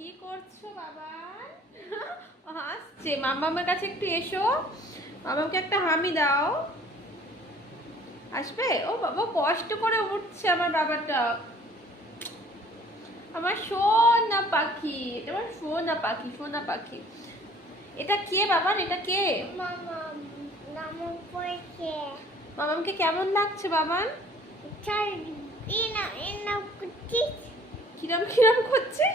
কি করছো বাবা? হাসছে। মাম্মামের কাছে একটু এসো, মাম্মামকে একটা হামি দাও। আসবে? ও বাবা কষ্ট করে উঠছে আমার বাবাটা। আমার সোনা পাখি, এটা আমার সোনা পাখি, সোনা পাখি। এটা কে বাবা? এটা কে? মামামকে কেমন লাগছে বাবা? কিরম কিরম করছে?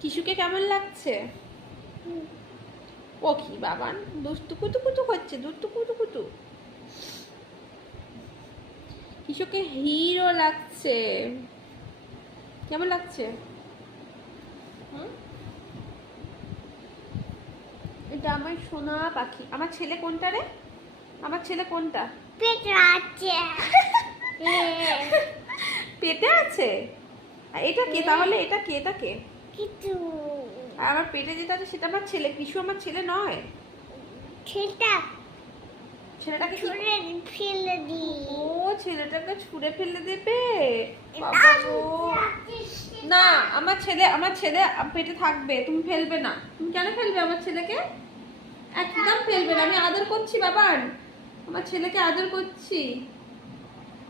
কিশুকে কেমন লাগছে? ও কি বাবান দুষ্টু কুতু কুতু করছে, দুষ্টু কুতু কুতু। কিশুকে হিরো লাগছে। কেমন লাগছে? এটা আমার সোনা পাখি। আমার ছেলে কোনটা রে? আমার ছেলে কোনটা? পেটে আছে। পেটে আছে? এটা কে তাহলে? এটা কে? এটা কে? কিছু আর আমার পেটে যেটা আছে সেটা আমার ছেলে। কিশু আমার ছেলে নয়। ছেলেটাকে ছুঁড়ে ফেলে দি। ও ছেলেটাকে ছুঁড়ে ফেলে দেবে? বাবা গো। না, আমার ছেলে পেটে থাকবে, তুমি ফেলবে না। তুমি কেন ফেলবে আমার ছেলেকে? একদম ফেলবে না। আমি আদর করছি বাবান, আমার ছেলেকে আদর করছি।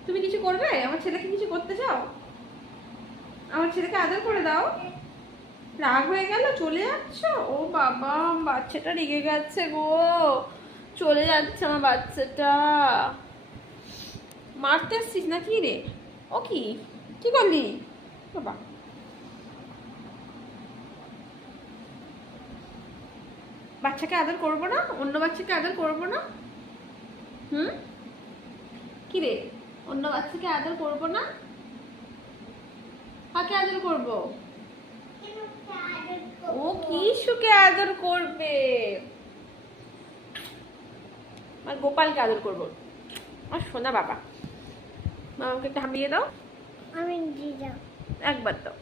তুমি কিছু করবে? আমার ছেলেকে কিছু করতে চাও? আমার ছেলেকে আদর করে দাও। রাগ হয়ে গেল, চলে যাচ্ছ? ও বাবা, বাচ্চাটা রেগে গেছে গো, চলে যাচ্ছে আমার বাচ্চাটা। মারতে আসছিস নাকি রে? ও কি কি করলি বাবা? বাচ্চাকে আদর করবো না? অন্য বাচ্চাকে আদর করবো না? কি রে, অন্য বাচ্চাকে আদর করবো না? কাকে আদর করবো? ও কিশুকে আদর করবে, আর গোপালকে আদর করবো। আর শোনা বাবা, মামাকে একটা হামিয়ে দাও। আমি দিলাম একবার দাও,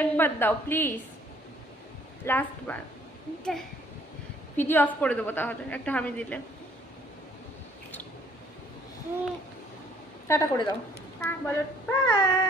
একবার দাও please, last bar. Video of করে দেবো তাহলে একটা হামি দিলে। টাটা করে দাও, বলো বাই।